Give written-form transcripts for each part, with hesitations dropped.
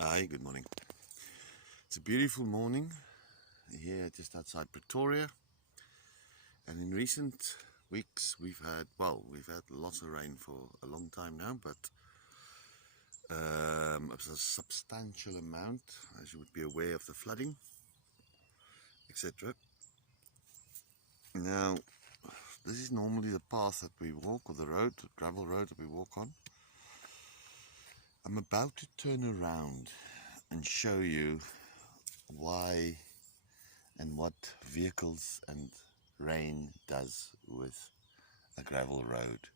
Hi, good morning. It's a beautiful morning here just outside Pretoria, and in recent weeks we've had lots of rain for a long time now, but a substantial amount, as you would be aware of the flooding, etc. Now, this is normally the path that we walk, or the gravel road that we walk on. I'm about to turn around and show you why and what vehicles and rain does with a gravel road,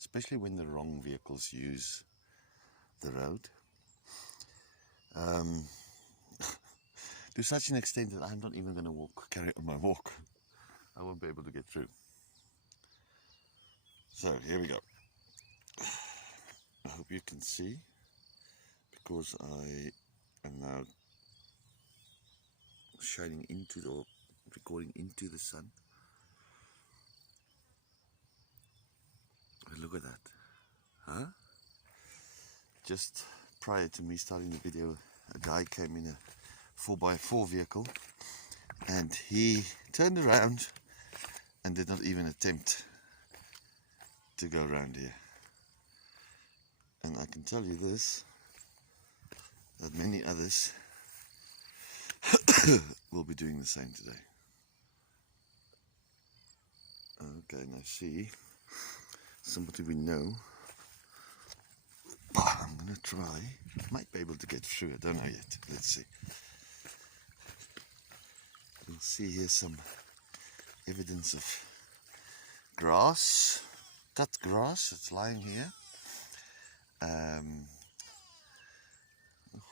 especially when the wrong vehicles use the road, to such an extent that I'm not even going to carry on my walk. I won't be able to get through. So here we go. I hope you can see, because I am now recording into the sun. Look at that, huh? Just prior to me starting the video, a guy came in a 4x4 vehicle and he turned around and did not even attempt to go around here. And I can tell you this, that many others will be doing the same today. Okay, now see, somebody we know. I'm going to try, might be able to get through, I don't know yet, let's see. You'll see here some evidence of grass, cut grass, it's lying here.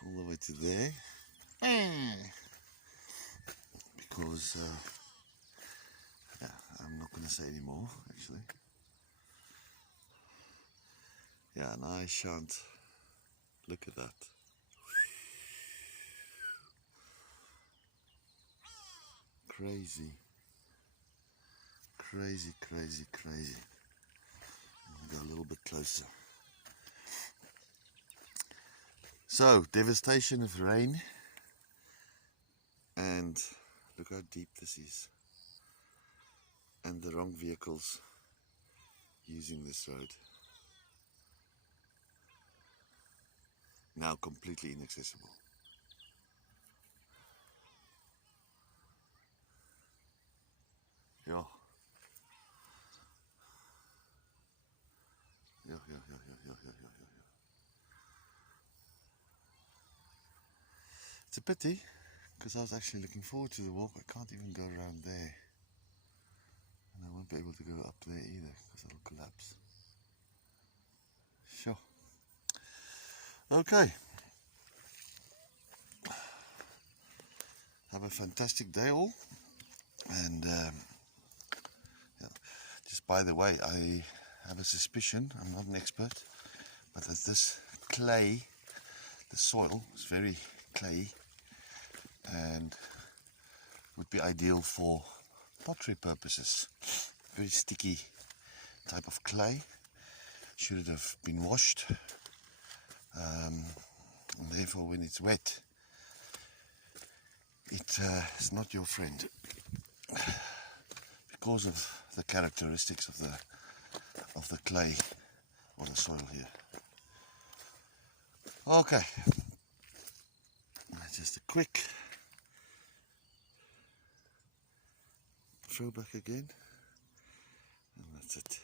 All the way to there, because yeah, I'm not going to say any more actually. Yeah, and I shan't. Look at that. Crazy. Crazy, crazy, crazy. I'll go a little bit closer. So, devastation of rain, and look how deep this is, and the wrong vehicles using this road. Now completely inaccessible. Yeah. Yeah. It's a pity, because I was actually looking forward to the walk. I can't even go around there, and I won't be able to go up there either, because it'll collapse. Sure. Okay. Have a fantastic day all, and yeah. Just by the way, I have a suspicion, I'm not an expert, but that this clay, the soil is very clayey and would be ideal for pottery purposes. Very sticky type of clay. Should it have been washed, and therefore when it's wet, it is not your friend, because of the characteristics of the clay or the soil here. Okay, just a quick throwback again, and that's it.